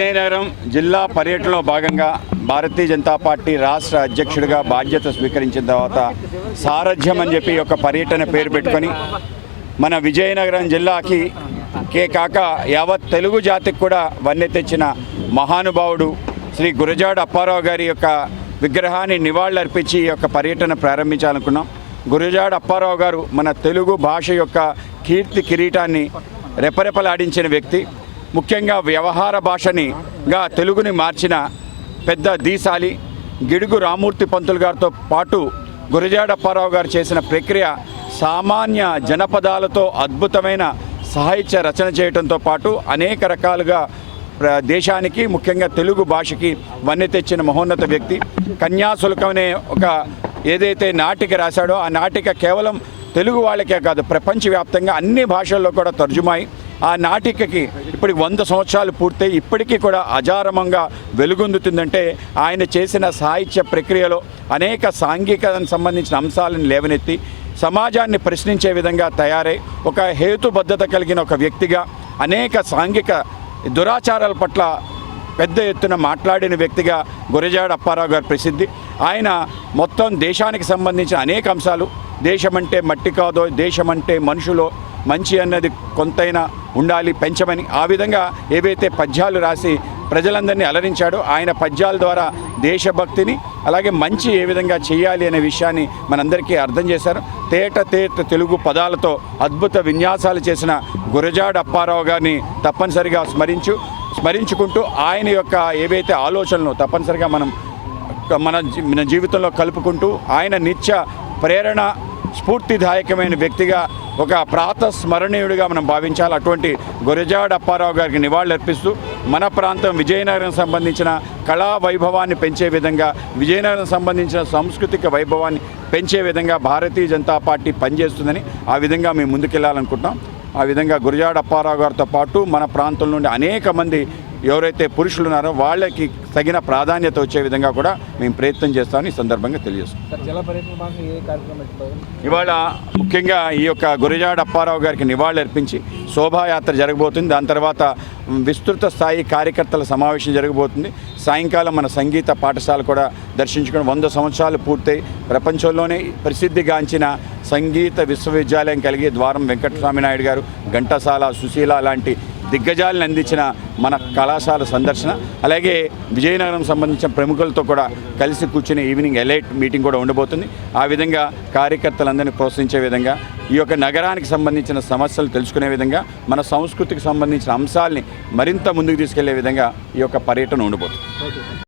విజయనగరం జిల్లా పర్యటనలో భాగంగా భారతీయ జనతా పార్టీ రాష్ట్ర అధ్యక్షుడిగా బాధ్యత స్వీకరించిన తర్వాత సారథ్యం అని చెప్పి ఒక పర్యటన పేరు పెట్టుకొని మన విజయనగరం జిల్లాకి కే కాక యావత్ తెలుగు జాతికి కూడా వన్నె తెచ్చిన మహానుభావుడు శ్రీ గురజాడ అప్పారావు గారి యొక్క విగ్రహాన్ని నివాళులర్పించి ఈ యొక్క పర్యటన ప్రారంభించాలనుకున్నాం. గురజాడ అప్పారావు గారు మన తెలుగు భాష యొక్క కీర్తి కిరీటాన్ని రెపరెపలాడించిన వ్యక్తి. ముఖ్యంగా వ్యవహార భాషనిగా తెలుగుని మార్చిన పెద్ద దీశాలి గిడుగు రామూర్తి పంతులు గారితో పాటు గురజాడప్పారావు గారు చేసిన ప్రక్రియ సామాన్య జనపదాలతో అద్భుతమైన సాహిత్య రచన చేయడంతో పాటు అనేక రకాలుగా ప్ర- దేశానికి ముఖ్యంగా తెలుగు భాషకి వన్నె తెచ్చిన మహోన్నత వ్యక్తి. కన్యాశుల్కం అనే ఒక ఏదైతే నాటిక రాశాడో ఆ నాటిక కేవలం తెలుగు వాళ్ళకే కాదు ప్రపంచవ్యాప్తంగా అన్ని భాషల్లో కూడా తర్జుమాయి. ఆ నాటికకి ఇప్పటికి వంద సంవత్సరాలు పూర్తయి ఇప్పటికీ కూడా అజారమంగా వెలుగొందుతుందంటే ఆయన చేసిన సాహిత్య ప్రక్రియలో అనేక సాంఘికతకు సంబంధించిన అంశాలను లేవనెత్తి సమాజాన్ని ప్రశ్నించే విధంగా తయారై ఒక హేతుబద్ధత కలిగిన ఒక వ్యక్తిగా అనేక సాంఘిక దురాచారాల పట్ల పెద్ద ఎత్తున మాట్లాడిన వ్యక్తిగా గురజాడ అప్పారావు గారు ప్రసిద్ధి. ఆయన మొత్తం దేశానికి సంబంధించిన అనేక అంశాలు దేశమంటే మట్టి కాదో దేశమంటే మనుషులో మంచి అన్నది కొంతైనా ఉండాలి పెంచమని. ఆ విధంగా ఏవైతే పద్యాలు రాసి ప్రజలందరినీ అలరించాడో ఆయన పద్యాల ద్వారా దేశభక్తిని అలాగే మంచి ఏ విధంగా చేయాలి అనే విషయాన్ని మనందరికీ అర్థం చేశారు. తేట తేట తెలుగు పదాలతో అద్భుత విన్యాసాలు చేసిన గురజాడ అప్పారావు గారిని తప్పనిసరిగా స్మరించు స్మరించుకుంటూ ఆయన యొక్క ఏవైతే ఆలోచనలు తప్పనిసరిగా మనం మన జీ- మన జీవితంలో కలుపుకుంటూ ఆయన నిత్య ప్రేరణ స్ఫూర్తిదాయకమైన వ్యక్తిగా ఒక ప్రాతస్మరణీయుడిగా మనం భావించాలి. అటువంటి గురజాడ అప్పారావు గారికి నివాళులర్పిస్తూ మన ప్రాంతం విజయనగరం సంబంధించిన కళా వైభవాన్ని పెంచే విధంగా విజయనగరం సంబంధించిన సాంస్కృతిక వైభవాన్ని పెంచే విధంగా భారతీయ జనతా పార్టీ పనిచేస్తుందని ఆ విధంగా మేము ముందుకెళ్ళాలనుకుంటున్నాం. ఆ విధంగా గురజాడ అప్పారావు గారితో పాటు మన ప్రాంతం నుండి అనేక మంది ఎవరైతే పురుషులు ఉన్నారో వాళ్ళకి తగిన ప్రాధాన్యత వచ్చే విధంగా కూడా మేము ప్రయత్నం చేస్తామని ఈ సందర్భంగా తెలియజేస్తాం ఇవాళ ముఖ్యంగా ఈ యొక్క గురజాడ అప్పారావు గారికి నివాళులు అర్పించి శోభాయాత్ర జరగబోతుంది. దాని తర్వాత విస్తృత స్థాయి కార్యకర్తల సమావేశం జరగబోతుంది. సాయంకాలం మన సంగీత పాఠశాల కూడా దర్శించుకుని వంద సంవత్సరాలు పూర్తయి ప్రపంచంలోనే ప్రసిద్ధిగాంచిన సంగీత విశ్వవిద్యాలయం కలిగి ద్వారం వెంకటస్వామి నాయుడు గారు ఘంటసాల సుశీల లాంటి దిగ్గజాలను అందించిన మన కళాశాల సందర్శన. అలాగే విజయనగరం సంబంధించిన ప్రముఖులతో కూడా కలిసి కూర్చుని ఈవినింగ్ ఎలైట్ మీటింగ్ కూడా ఉండబోతుంది. ఆ విధంగా కార్యకర్తలందరినీ ప్రోత్సహించే విధంగా ఈ యొక్క నగరానికి సంబంధించిన సమస్యలు తెలుసుకునే విధంగా మన సంస్కృతికి సంబంధించిన అంశాలని మరింత ముందుకు తీసుకెళ్ళే విధంగా ఈ యొక్క పర్యటన ఉండబోతుంది.